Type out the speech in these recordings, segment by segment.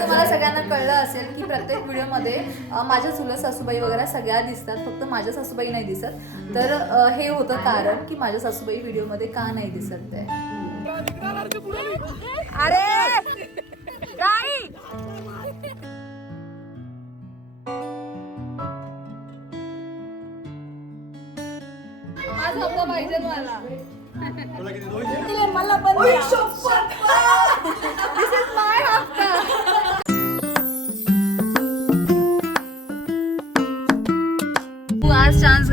तुम्हाला सगळ्यांना कळलं असेल की प्रत्येक व्हिडिओमध्ये माझ्या चुलत सासूबाई वगैरे सगळ्या दिसतात फक्त माझ्या सासूबाई नाही दिसत. तर अं, हे होतं कारण की माझ्या सासूबाई व्हिडिओमध्ये का नाही दिसत ते. अरे! हप्ता पाहिजे मला. पण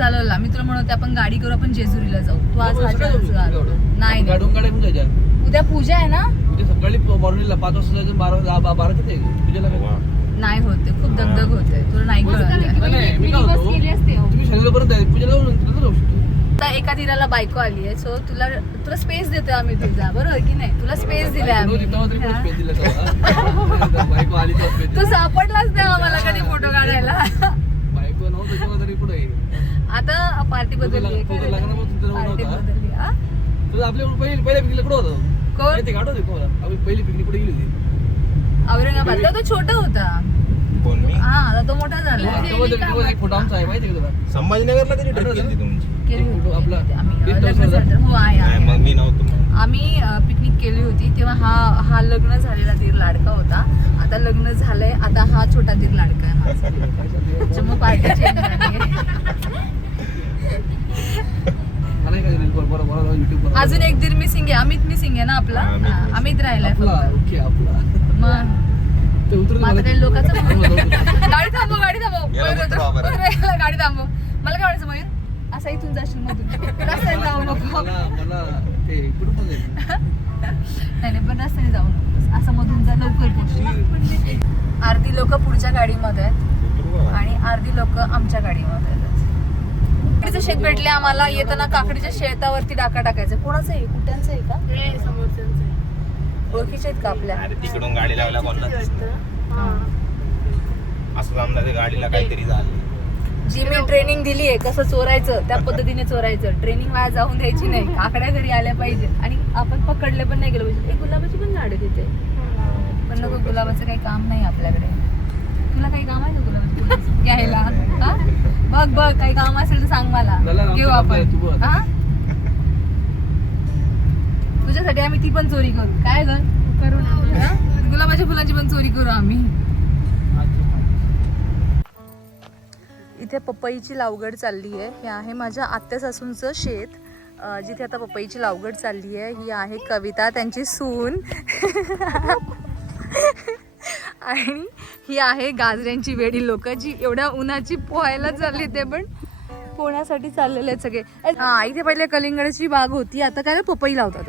घालवला मी तुला म्हणते आपण गाडी करू आपण जेजुरीला जाऊ. तू आज हा नाही उद्या पूजा आहे ना? उद्या सकाळी मॉर्निंगला पाच वाजता जायचं बारा दहा बा- बारा किती आहे? पूजेला काय? नाही होते खूप दगदग होते तुला नाही कळत आहे. नाही, नाही, मी काय म्हणतो, तुम्ही शनिवारपर्यंत आहे पूजेला जाऊ नंतर जाऊ शकतो. आता एका धीराला बायको आली आहे सो तुला तुला स्पेस देतोय आम्ही तुझा बरोबर की नाही? तुला स्पेस दिलाय आम्ही. हा? दिला तेव्हा. बायको आली space तू दिला. सापडलाच नाही आम्हाला कधी फोटो काढायला. बायको नव्हतं तेव्हा तरी पुढे आता पार्टी बदलली तो तर पार्टी. बदलली हा? आपल्या पहिली पहिल्या पिकनिक कुठं होतं? कोण? माहिती का? आठवते तुम्हाला? आपली पहिली पिकनिक कुठे गेली होती? औरंगाबाद. तो छोटा होता. हा आता तो मोठा झाला. तरी- फोटो आमचा आहे माहिती तुला? संभाजीनगरला कधी ट्रिप केली तुमची. आम्ही वर हो. मग मग. पिकनिक केली होती. तेव्हा हा हा लग्न झालेला दीर लाडका होता. आता लग्न झालंय. आता हा छोटा दीर लाडका आहे माझा. त्याच्यामुळे पार्टी अजून एक दीर मिसिंग आहे. अमित मिसिंग आहे ना आपला? हा, अमित हा, missing. अमित राहिलाय आपला फक्त. ओके आपला. मग? ते उतरून लोकांचं गाडी थांबव गाडी थांबव. याला मयूर. बरं. याला गाडी थांबव. मला काय म्हणायचं मयूर? असा इथून जाशील मधून. रस्त्याने जाऊ नको. मला मला ते कुठं पण जायचं. नाही नाही पण रस्त्याने जाऊ नको. असं मधून जा लवकर पोहोचशील. अर्धी लोक पुढच्या गाडीमध्ये आहेत. आणि अर्धी लोक आमच्या गाडीमध्ये आहेत. काकडीचं शेत भेटले आम्हाला येताना काकडीच्या शेतावरती डाका टाकायचं. कोणाचं आहे? कुठ्यांचं आहे का? ओळखीचे आहेत का आपल्या? अरे तिकडून गाडी लावला कोणता असं ते गाडीला काहीतरी झालं. जी मी ट्रेनिंग दिली आहे कसं चोरायचं त्या पद्धतीने चोरायचं. ट्रेनिंग वाया जाऊन द्यायची नाही. काकड्या घरी आल्या पाहिजे. आणि आपण पकडले पण नाही गेलो पाहिजे. एक गुलाबाची पण झाड तिथे. पण नको गुलाबाचं काही काम नाही आपल्याकडे. तुला काही काम आहे का फुलाचं? घ्यायला? हा? बघ बघ काही काम असेल तर सांग मला. घेऊ काम आपण. आहे, तू बघ. हा? तुझ्यासाठी आम्ही ती पण चोरी करू. काय ग? करू ना. गुलाबाच्या फुलांची पण चोरी करू आम्ही. इथे पपईची लावगड चालली आहे. हे आहे माझ्या आत्या सासूंचं शेत. अं, जिथे आता पपईची लावगड चालली आहे ही आहे कविता त्यांची सून. आणि ही आहे गाजऱ्यांची वेडी लोक जी एवढ्या उन्हाची पोहायला चालली ते पण पोहण्यासाठी चाललेले आहेत सगळे. हा इथे पहिले कलिंगडाची बाग होती आता काय ना पपई लावतात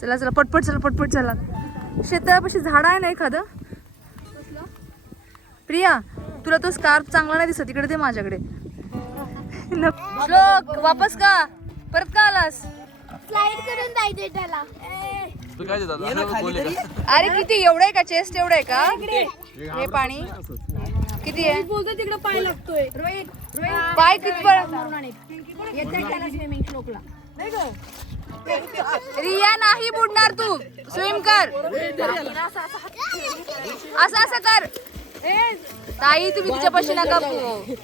चला चला पटपट चला पटपट चला. शेतापाशी झाड आहे ना एखादं? प्रिया तुला तो स्कार्फ चांगला नाही दिसत तिकडे ते माझ्याकडे. श्लोक वापस का? परत का आलास? स्लाइड करून जायचे त्याला तू काय देतात असं बोलले का? अरे किती? एवढं आहे का? चेस्ट एवढं आहे का? हे पाणी. किती आहे? बोलतो तिकडे पाय लागतोय. पाय किती स्विमिंग श्लोकला रिया नाही बुडणार तू. स्विम कर. असं असं कर. ताई तुम्ही तिच्यापाशी नका पोहू.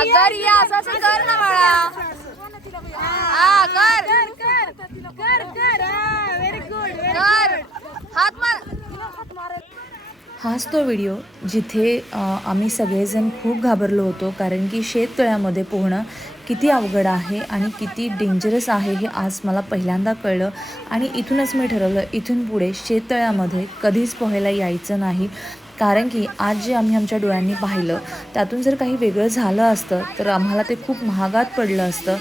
अगं रिया असं असं कर ना बाळा. हा कर. कर हात मार. हाच तो व्हिडिओ जिथे आम्ही सगळेजण खूप घाबरलो होतो कारण की शेततळ्यामध्ये पोहणं किती अवघड आहे आणि किती डेंजरस आहे हे आज मला पहिल्यांदा कळलं. आणि इथूनच मी ठरवलं इथून पुढे शेततळ्यामध्ये कधीच पोहायला यायचं नाही. कारण की आज जे आम्ही आमच्या डोळ्यांनी पाहिलं त्यातून जर काही वेगळं झालं असतं तर आम्हाला ते खूप महागात पडलं असतं.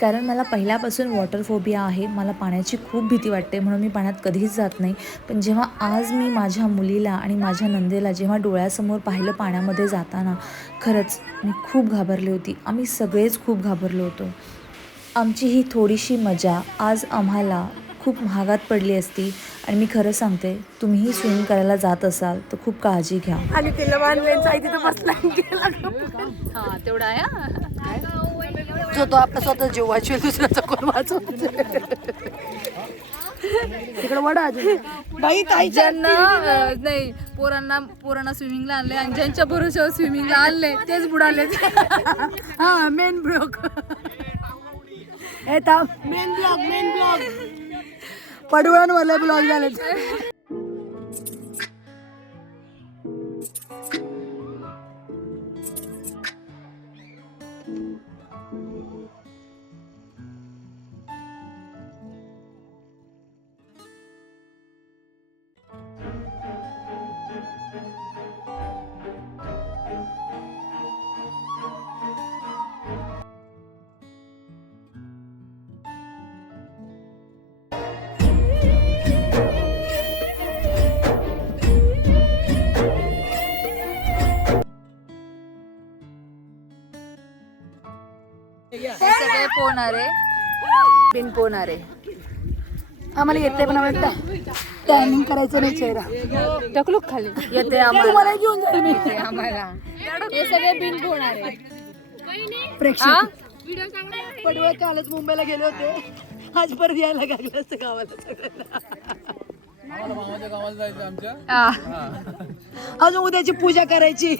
कारण मला पहिल्यापासून वॉटर फोबिया आहे. मला पाण्याची खूप भीती वाटते. म्हणून मी पाण्यात कधीच जात नाही. पण जेव्हा आज मी माझ्या मुलीला आणि माझ्या नंदेला जेव्हा डोळ्यासमोर पाहिलं पाण्यामध्ये जाताना खरंच मी खूप घाबरली होती. आम्ही सगळेच खूप घाबरलो होतो. आमची ही थोडीशी मजा आज आम्हाला खूप महागात पडली असती. आणि मी खरं सांगते तुम्हीही स्विमिंग करायला जात असाल तर खूप काळजी घ्या. आणि तिला तिथं बसला हा तेवढा आहे. जो तो आपला स्वतः जीव वाचवेल दुसऱ्याचा कोण वाचवतो तिकडे वडा बाई काही ज्यांना अं, नाही पोरांना पोरांना स्विमिंगला आणले आणि ज्यांच्या भरोश्यावर स्विमिंगला आणले तेच बुडाले. हा मेन ब्लॉक हे थांब. मेन ब्लॉक मेन ब्लॉक पडवळांवरले ब्लॉक झाले. पोहणारे बिन पोहणारे आम्हाला येते पण आम्हाला टॅनिंग करायचं नाही चेहरा. टकलू खाली. येते आम्हाला. घेऊन जाईल मी येते आम्हाला. हे सगळे बिन पोहणारे प्रेक्षक पडवळ कालच मुंबईला गेले होते. आज परत यायला लागलं असतं गावाला सगळ्यांना. आम्हाला मामाच्या गावाला जायचं आमच्या. आ, अजून उद्याची पूजा करायची.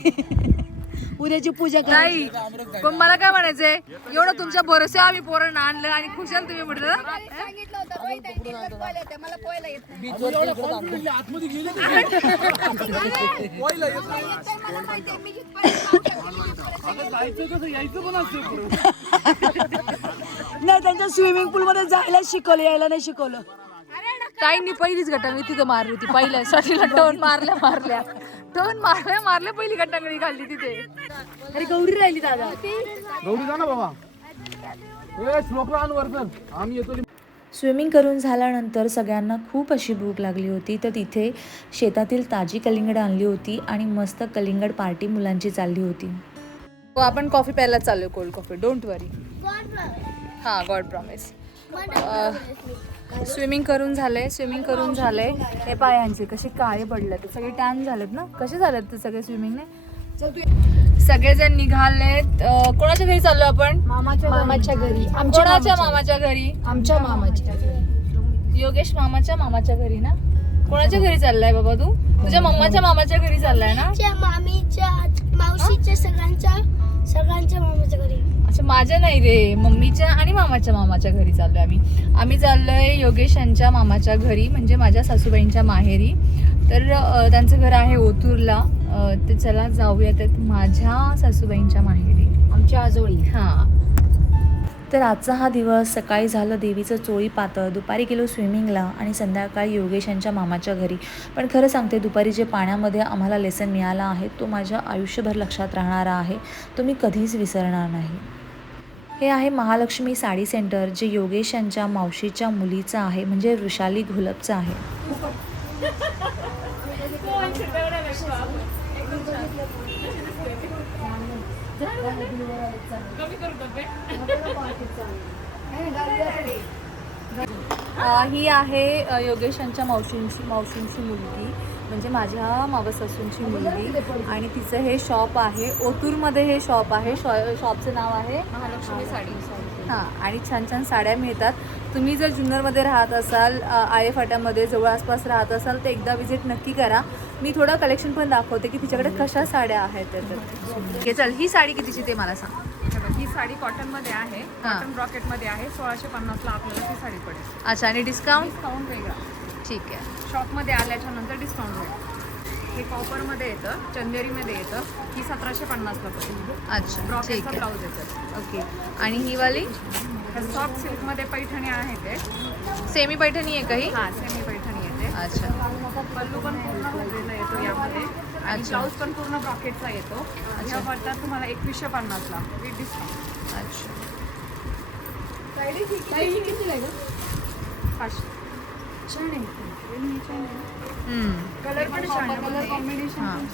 उद्याची पूजा करायची ताई पण मला काय म्हणायचंय? एवढं तुमच्या भरोसा आम्ही पोरांना आणलं आणि खुशाल तुम्ही म्हटलं. आतमध्ये गेले पहिला येत अगं जायचं कसं यायचं पण असतं पुढं. नाही त्यांच्या स्विमिंग पूल मध्ये जायला शिकवलं यायला नाही शिकवलं. ताईंनी पहिलीच गटांगडी तिथं मारली होती पहिल्या साठी टोन मारल्या मारल्या. टोन मारल्या मारल्या पहिली गटांगडी घालली तिथे. अरे गौरी राहिली दादा. गौरी जा ना बाबा. ए श्लोकला आण वरचं आम्ही येतो स्विमिंग करून झाल्यानंतर सगळ्यांना खूप अशी भूक लागली होती. तर तिथे शेतातील ताजी कलिंगड आणली होती आणि मस्त कलिंगड पार्टी मुलांची चालली होती. हो आपण कॉफी प्यायला चाललोय कोल्ड कॉफी. डोंट वरी हा गॉड प्रॉमिस. स्विमिंग करून झाले स्विमिंग करून झाले हे पायांचे कसे काळे पडले ते सगळे टॅन झालेत ना? कसे झालेत ते सगळे स्विमिंगने? सगळेजण निघालेत. कोणाच्या घरी चाललो आपण? मामाच्या घरी. कोणाच्या मामाच्या. घरी? आमच्या मामाच्या घरी. योगेश मामाच्या मामाच्या घरी ना? कोणाच्या घरी चाललाय बाबा तू? तुझ्या मम्माच्या मामाच्या घरी चाललाय ना? च्या मामीच्या मावशीच्या सगळ्यांच्या सगळ्यांच्या मामाच्या घरी. अच्छा माझ्या नाही रे. मम्मीच्या आणि मामाच्या मामाच्या घरी चाललोय आम्ही. आम्ही चाललोय योगेश यांच्या मामाच्या घरी म्हणजे माझ्या सासूबाईंच्या माहेरी. तर त्यांचं घर आहे ओतूरला. तर चला जाऊया त्यात माझ्या सासूबाईंच्या माहेरी. आमच्या आजोळी. हां. तर आजचा हा दिवस सकाळी झालं देवीचं चोळी पातळ. दुपारी गेलो स्विमिंगला आणि संध्याकाळी योगेश यांच्या मामाच्या घरी. पण खरं सांगते दुपारी जे पाण्यामध्ये आम्हाला लेसन मिळाला आहे तो माझ्या आयुष्यभर लक्षात राहणारा आहे. तो मी कधीच विसरणार नाही. हे आहे महालक्ष्मी साडी सेंटर जे योगेश यांच्या मावशीच्या मुलीचं आहे म्हणजे वृषाली घोलपचं आहे. ही आहे योगेश यांच्या मावशींची मावशींची मुलगी. म्हणजे माझ्या मावसासूंची मुलगी. आणि तिचं हे शॉप आहे ओतूरमध्ये हे शॉप आहे. शॉ शॉपचं नाव आहे महालक्ष्मी साडी. हां आणि छान छान साड्या मिळतात. तुम्ही जर जुन्नरमध्ये राहत असाल अ, आळे फाट्यामध्ये जवळ आसपास राहत असाल तर एकदा विजिट नक्की करा. मी थोडं कलेक्शन पण दाखवते की तिच्याकडे कशा साड्या आहेत हे चल ही साडी कितीची ते मला सांग. साडी कॉटनमध्ये आहे हा. कॉटन ब्रॉकेटमध्ये आहे सोळाशे पन्नासला आपल्याला ती साडी पडेल. अच्छा आणि डिस्काउंट डिस्काउंट वेगळा. ठीक आहे. शॉपमध्ये आल्याच्यानंतर डिस्काउंट वेगळा. हे कॉपरमध्ये येतं चंदेरीमध्ये येतं ही सतराशे पन्नासला पडेल. अच्छा ठीक ब्रॉकेटचा आहे. ब्लाऊज येतं ओके. आणि ही वाली? सॉफ्ट सिल्कमध्ये पैठणी आहे ते. सेमी पैठणी आहे काही हा? सेमी पैठणी येते. अच्छा. पल्लू पण पूर्ण भरलेला येतो यामध्ये. आणि अच्छा. ब्लाऊज पण पूर्ण ब्रॉकेटचा येतो. ह्या पडतात तुम्हाला एकवीसशे पन्नासला. With discount. कलर पण छान कलर कॉम्बिनेशन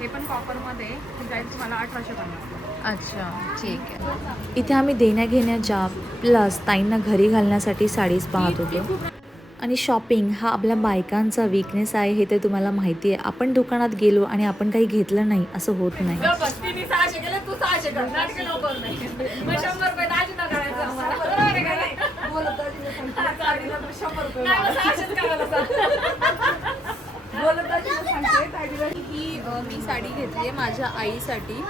हे पण कॉपरमध्ये जाईल तुम्हाला अठराशे पन्नास अच्छा ठीक आहे इथे आम्ही देण्या घेण्याच्या प्लस ताईंना घरी घालण्यासाठी साडीज पाहत होतो आणि शॉपिंग हा आपल्या बायकांचा विकनेस आहे हे तर तुम्हाला माहिती आहे. आपण दुकानात गेलो आणि आपण काही घेतलं नाही असं होत नाही. ही मी साडी घेतली आहे माझ्या आईसाठी.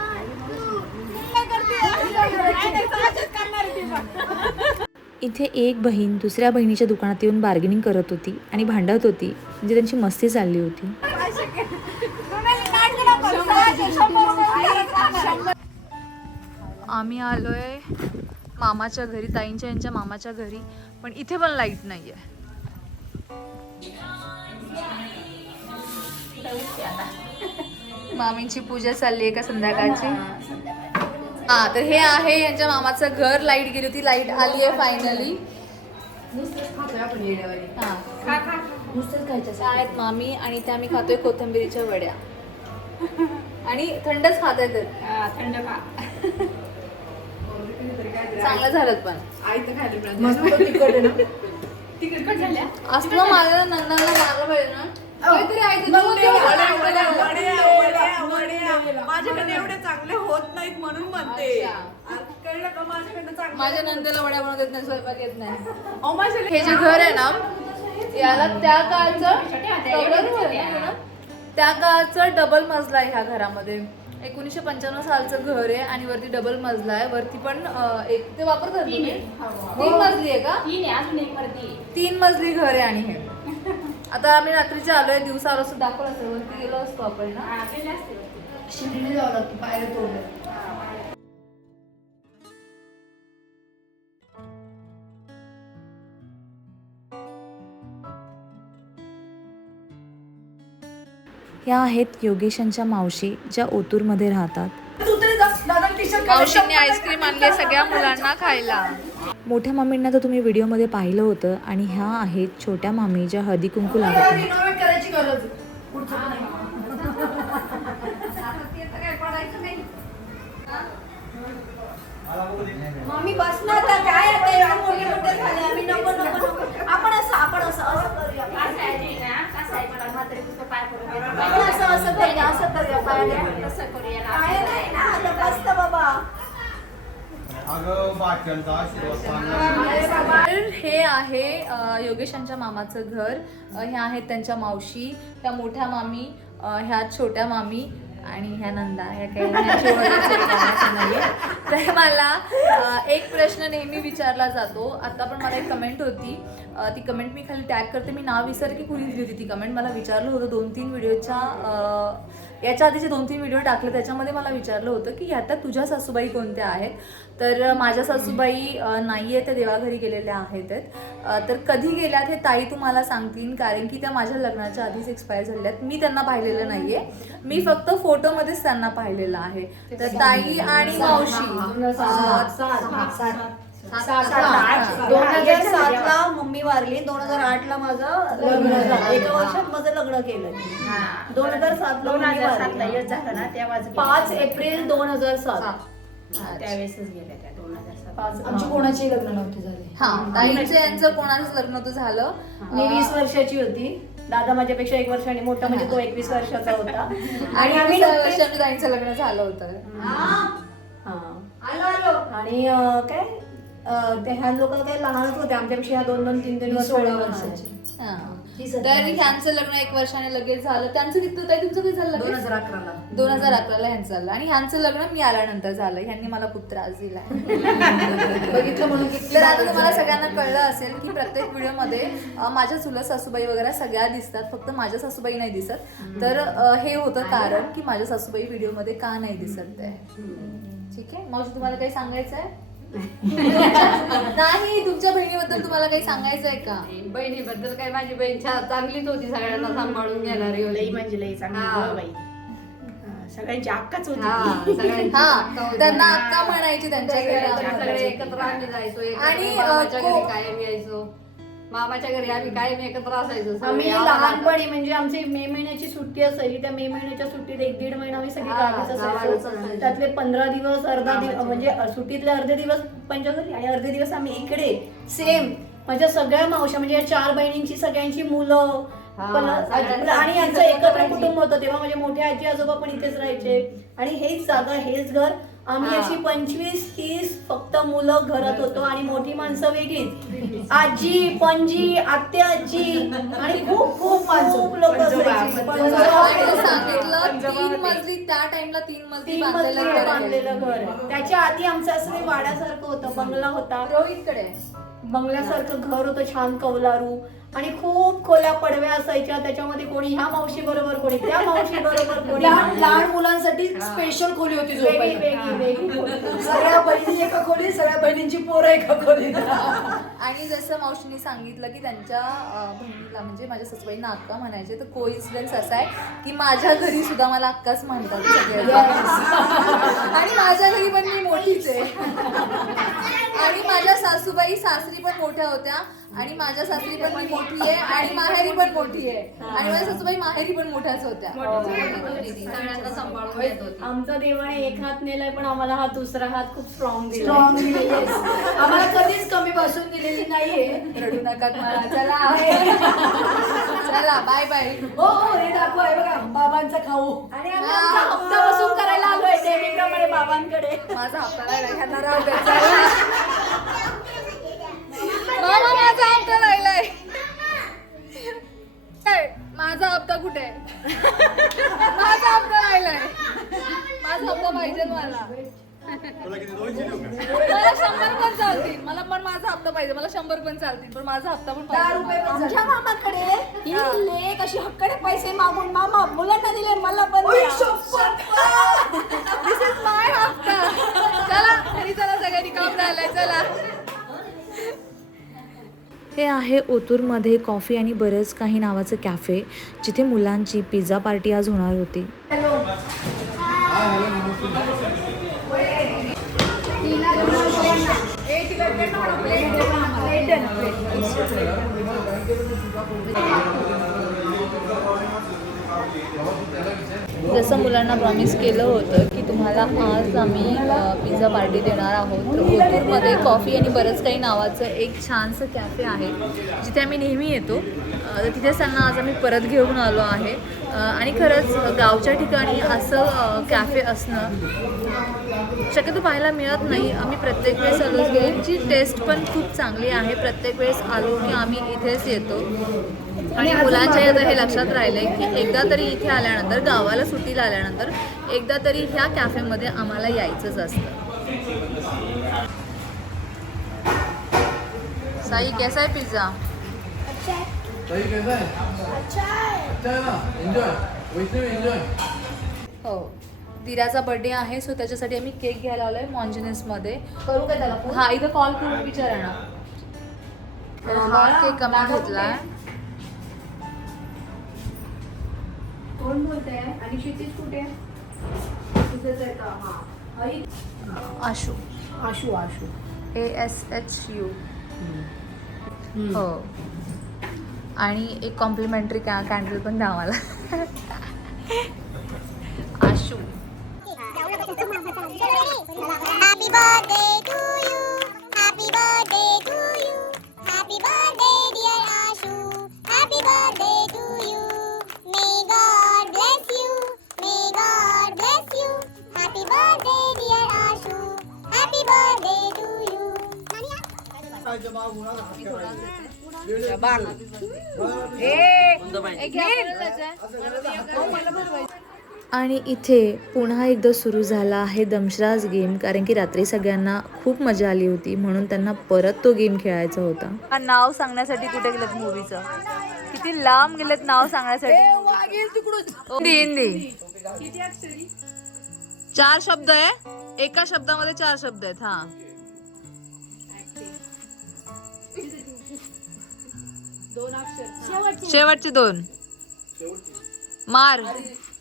इथे एक बहीण दुसऱ्या बहिणीच्या दुकानात येऊन बार्गेनिंग करत होती आणि भांडत होती. म्हणजे त्यांची मस्ती चालली होती. आम्ही आलोय मामाच्या घरी ताईंच्या यांच्या मामाच्या घरी पण इथे पण लाइट नाहीये. मामींची पूजा चालली आहे का संध्याकाळची. हा तर हे आहे यांच्या मामाचं घर. लाइट गेली होती. लाइट आली आहे फायनली आहेत मामी आणि त्या मी खातोय कोथिंबिरीच्या वड्या. आणि थंडच खात आहेत थंड खा. चांगलं झालं पण. आई तर तिखट आहे तिकट झाल्या? असलं माझ्या नंदाला मारलं पाहिजे ना. माझ्याकडे एवढे चांगले होत नाहीत म्हणून म्हणते. कळलं का माझ्याकडे चांगले माझ्या नंदेला वड्या बनवत येत नाही स्वयंपाक येत नाही अहो, माझ्या हे जे घर आहे ना याला त्या काळचं? त्या काळचं डबल मजला आहे ह्या घरामध्ये एकोणीसशे पंच्याण्णव सालचं घर आहे आणि वरती डबल मजला आहे वरती पण एक ते वापरतात? तीन मजली आहे का तीन मजली घर आहे आणि हे आता आम्ही रात्रीचे आलोय दिवसा आलो असतो दाखवलं असतं वरती गेलो असतो आपण ना. शिडीने जावं लागतं पायऱ्या तोडल्या या आहेत योगेशांच्या मावशी ज्या ओतूरमध्ये राहतात. मावशींनी आईस्क्रीम आणली सगळ्या मुलांना खायला. मोठ्या मामींना तर तुम्ही व्हिडिओमध्ये पाहिलं होतं आणि ह्या आहेत छोट्या मामी ज्या हळदी कुंकू आहे. मम्मी बस ना आता काय आता एवढे मोठे मोठे झाले? आम्ही नको नको नको. आपण असं आपण असं असं करूया. आपण असं असं करूया असं करूया. पाय नाही ना आता बस ना बाबा अगं बाच्यांचा आशीर्वाद चांगला तर हे आहे योगेशांच्या मामाचं घर. हे ह्या आहेत त्यांच्या मावशी. ह्या मोठ्या मामी ह्या छोट्या मामी. आणि ह्या नंदा ह्या काही तर मला एक प्रश्न नेहमी विचारला जातो. आता पण मला एक कमेंट होती. ती कमेंट मी खाली टॅग करते. मी नाव विसर की कुणी दिली होती ती कमेंट मला विचारलं होतं दोन तीन व्हिडिओच्या याच्या आधीचे दोन तीन व्हिडिओ टाकले. त्याच्यामध्ये मला विचारलं होतं की ह्यात तुझ्या सासूबाई कोणत्या आहेत? तर माझ्या सासूबाई नाही आहे त्या देवाघरी गेलेल्या आहेत. तर कधी गेल्यात हे ताई तुम्हाला सांगतील कारण की त्या माझ्या लग्नाच्या आधीच एक्सपायर झालेल्या आहेत मी त्यांना पाहिलेलं नाहीये मी फक्त फोटोमध्येच त्यांना पाहिलेलं आहे तर ताई आणि मावशी दोन हजार सात ला मम्मी वारली दोन हजार आठ ला माझं लग्न झालं एका वर्षात माझं लग्न केलं दोन हजार सात ला पाच एप्रिल दोन हजार सात त्यावेळेसच गेल्या त्या दोन हजार सात पाच आमची कोणाची लग्न नव्हती झाली. हा ताईंचं यांचं कोणाचंच लग्न नव्हतं झालं. मी वीस वर्षाची होती. दादा माझ्यापेक्षा एक वर्षाने मोठा म्हणजे तो एकवीस वर्षाचा होता. आणि आम्ही नुकतेच- वर्षांनी ताईंचं लग्न झालं होतं. हा. आणि अं, काय? ह्या लोक काय लहानच होते. आमच्यापेक्षा ह्या दोन दोन तीन तीन वर्ष सोळा वर्षाची. तर ह्यांचं लग्न एक वर्षाने लगेच झालं. त्यांचं किती ताई तुमचं किती झालं दोन? हजार अकराला. दोन हजार अकराला ह्यांचं झालं. आणि ह्यांचं लग्न मी आल्यानंतर झालं. ह्यांनी मला खूप त्रास दिला. बघितलं म्हणून किती तर आता तुम्हाला सगळ्यांना कळलं असेल की प्रत्येक व्हिडिओमध्ये माझ्या चुलत सासूबाई वगैरे सगळ्या दिसतात. फक्त माझ्या सासूबाई नाही दिसत. तर हे होतं कारण की माझ्या सासूबाई व्हिडिओमध्ये का नाही दिसत ते ठीक आहे? मावशी तुम्हाला काही सांगायचं आहे नाही तुमच्या बहिणीबद्दल तुम्हाला काही सांगायचं आहे का बहिणीबद्दल काय? माझी बहीण छा- चांगलीच होती सगळ्यांना सांभाळून घेणारी लई म्हणजे लई चांगली हा. बाई. हा, सगळ्यांची अक्काच होती हा, ती. सगळ्यांची. हा त्यांना अक्का म्हणायची त्यांच्या सगळे घरी एकत्र आम्ही जायचो एकत्र आणि, अ, कायम यायचो. मामाच्या घरी आम्ही कायम एकत्र असायचो. आम्ही लहानपणी म्हणजे आमची मे महिन्याची सुट्टी असायची. त्या मे महिन्याच्या सुट्टीत एक दीड महिना आम्ही सगळी गावीच असायचो. त्यातले पंधरा दिवस अर्धा दिवस. म्हणजे सुट्टीतले अर्धे दिवस पंचवीस आणि अर्धे दिवस आम्ही इकडे. सेम माझ्या सगळ्या मावशा म्हणजे या चार बहिणींची सगळ्यांची मुलं आणि यांचं एकत्र. कुटुंब होतं तेव्हा. माझे मोठे आजी आजोबा पण इथेच राहायचे. आणि हेच जागा हेच घर. आम्ही अशी पंचवीस तीस फक्त मुलं घरात होतो आणि मोठी माणसं वेगळीच. आजी पणजी आत्या आजी आणि खूप खूप खूप लोक आणि सांगितलं तीन मजली त्या टाइमला तीन मजली तीन बांधलेलं घर. त्याच्या आधी आमचं असं वाड्यासारखं होतं. बंगला होता. रोहितकडे. बंगल्यासारखं घर होतं छान कौलारू आणि खूप खोल्या पडव्या असायच्या त्याच्यामध्ये कोणी ह्या मावशी बरोबर कोणी त्या मावशी बरोबर कोणी लहान लहान मुलांसाठी स्पेशल खोली होती वेगळी झोपायला. वेगळी वेगळी खोली. सगळ्या बहिणी एका खोलीत सगळ्या बहिणींची पोरं एका खोलीत. आणि जसं मावशीने सांगितलं की त्यांच्या अं, बहिणीला म्हणजे माझ्या सासूबाईंना अक्का म्हणायचे तर कोइन्सिडन्स असा आहे की माझ्या घरी सुद्धा मला अक्काच म्हणतात सगळे. आणि माझ्या घरी पण मी मोठीच आहे. आणि माझ्या सासूबाई सासरी पण मोठ्या होत्या. आणि माझ्या सासरी पण मी मोठी आहे आणि माहेरी पण मोठी आहे. आणि माझ्या सासूबाई माहेरी पण मोठ्याच होत्या. सगळ्यांना सांभाळून घेत होती आमचा देवाने एक हात नेलाय पण आम्हाला हा दुसरा हात खूप स्ट्रॉंग स्ट्रॉंग आम्हाला कधीच कमी बसून दिलेली नाहीये. रडू नका चला. चला बाय बाय हो हो हे दाखव आहे बघा. बाबांचा खाऊ. आणि हप्ता करायला आलोय नेहमीप्रमाणे बाबांकडे. माझा हप्ता राहिला ह्यांना राहू द्या माझा हप्ता लागलाय. माझा हप्ता कुठे आहे? माझा हप्ता लागलाय. माझा हप्ता पाहिजे मला. मला शंभर पण चालतील. मला पण माझा हप्ता पाहिजे. मला शंभर पण चालतील पण माझा हप्ता पण दहा रुपये पण आमच्या मामाकडे ही. लेक अशी हक्काने पैसे मागून मामा मुलांना दिले मला पण द्या. दिस इज माय हप्ता. चला घरी चला सगळ्यांनी काम झालंय. चला. हे आहे ओतूरमध्ये कॉफी आणि बरंच काही नावाचं कॅफे जिथे मुलांची पिझ्झा पार्टी आज होणार होती. जसं मुलांना प्रॉमिस केलं होतं की तुम्हाला आज आम्ही पिझ्झा पार्टी देणार आहोत. तर कॉफी आणि बरंच काही नावाचं एक छानसं कॅफे आहे जिथे आम्ही नेहमी येतो. तर तिथेच त्यांना आज आम्ही परत घेऊन आलो आहे. आणि खरंच गावच्या ठिकाणी असं कॅफे असणं शक्यतो पाहायला मिळत नाही. आम्ही प्रत्येक वेळेस आलो. यांची टेस्ट पण खूप चांगली आहे. प्रत्येक वेळेस आलो की आम्ही इथेच येतो. आणि मुलांच्या याचं हे लक्षात राहिलंय की एकदा तरी इथे आल्यानंतर गावाला सुट्टीला आल्यानंतर एकदा तरी ह्या कॅफेमध्ये आम्हाला यायचंच असतं. साई कैसा आहे पिझ्झा? अच्छा है, सही कैसा है? अच्छा है. अच्छा है ना? एंजॉय वैष्णवी एंजॉय हो. दिराचा बर्थडे आहे सो त्याच्यासाठी आम्ही केक घ्यायला आलोय मॉन्जिनेसमध्ये करू का त्याला हा इथं कॉल करून विचारा ना. हा केक आम्ही घेतलाय. कोण बोलतंय? आणि क्षितिज कुठे? तुझंच आहे का? हा. आई Ashu. Ashu Ashu. A S H U हो. आणि एक कॉम्प्लिमेंटरी कॅ कॅन्डल पण द्या आम्हाला. Ashu. Happy birthday to you. Happy birthday to you. Happy birthday, dear Ashu. Happy birthday to you. May God bless you. May God bless you. Happy birthday, dear Ashu. Happy birthday to you. आणि इथे पुन्हा एकदा सुरू झाला आहे dumb charades game कारण की रात्री सगळ्यांना खूप मजा आली होती म्हणून त्यांना परत तो गेम खेळायचा होता. हा नाव सांगण्यासाठी कुठे गेलेत मूवीचं किती लांब गेलेत नाव सांगण्यासाठी. हिंदी हिंदी. चार शब्द आहे. एका शब्दामध्ये चार शब्द आहेत हा. शेवटचे दोन. मार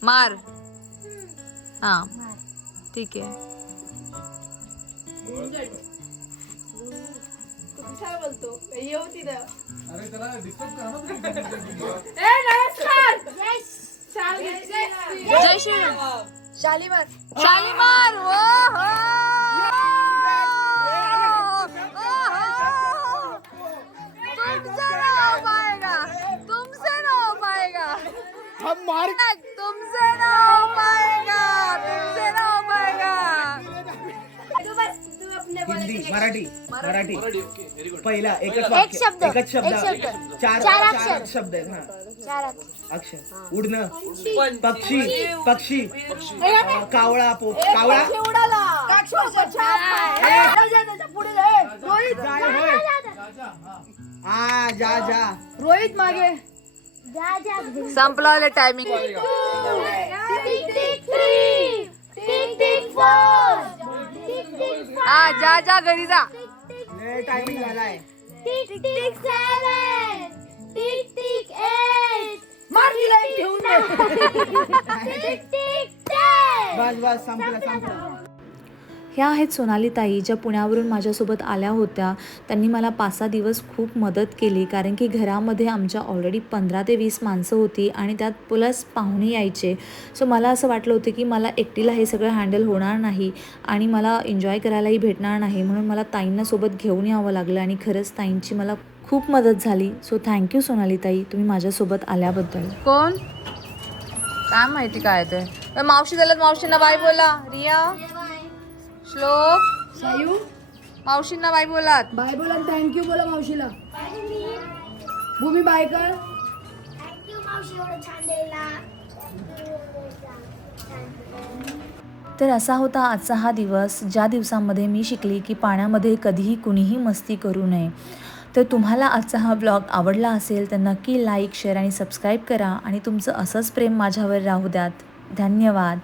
मार. हा. ठीक आहे. अरे त्याला डिस्टर्ब करा ना. तुम्ही. जय श्रीराम शालीमार. शालीमार ओ हो. तुमसे ना हो पाएगा तुमसे ना हो पाएगा हम मार तुमसे ना हो हिंदी मराठी मराठी पहिला एकच वाक्य शब्द, एकच शब्द एक शब्द. चार चार चार अक्षर. शब्द आहेत हा चार अक्षर. अक्षर उडणं पक्षी पक्षी अं, कावळा पो कावळा पक्षी उडाला जाय. रोहित जाय होय आ जा जा रोहित मागे जा जा संपला टायमिंग हा जा जा घरी जा. टायमिंग झालाय. Tick tick seven tick tick eight मार तिला एक ठेवून. दे. टिक टिक टेन बस बस संपला संपला. ह्या आहेत सोनाली ताई ज्या पुण्यावरून माझ्यासोबत आल्या होत्या. त्यांनी मला पाच सहा दिवस खूप मदत केली कारण की घरामध्ये आमच्या ऑलरेडी पंधरा ते वीस माणसं होती आणि त्यात प्लस पाहुणे यायचे. सो मला असं वाटलं होतं की मला एकटीला हे सगळं हँडल होणार नाही आणि मला एन्जॉय करायलाही भेटणार नाही म्हणून मला ताईंना सोबत घेऊन यावं लागलं आणि खरंच ताईंची मला खूप मदत झाली. सो थँक्यू सोनाली ताई तुम्ही माझ्यासोबत आल्याबद्दल. कोण? काय माहिती काय ते? मावशी झाल्यात मावशींना बाय बोला. रिया? श्लोक. सायू. मावशींना बाय बोलात. बाय बोला थँक्यू बोला मावशीला. भूमी बाय कर. तर असा होता आजचा हा दिवस. ज्या दिवसामध्ये मी शिकली की पाण्यामध्ये कधीही कुणीही मस्ती करू नये. तर तुम्हाला आजचा हा ब्लॉग आवडला असेल तर नक्की लाईक शेअर आणि सबस्क्राईब करा. आणि तुमचं असंच प्रेम माझ्यावर राहू द्यात. धन्यवाद.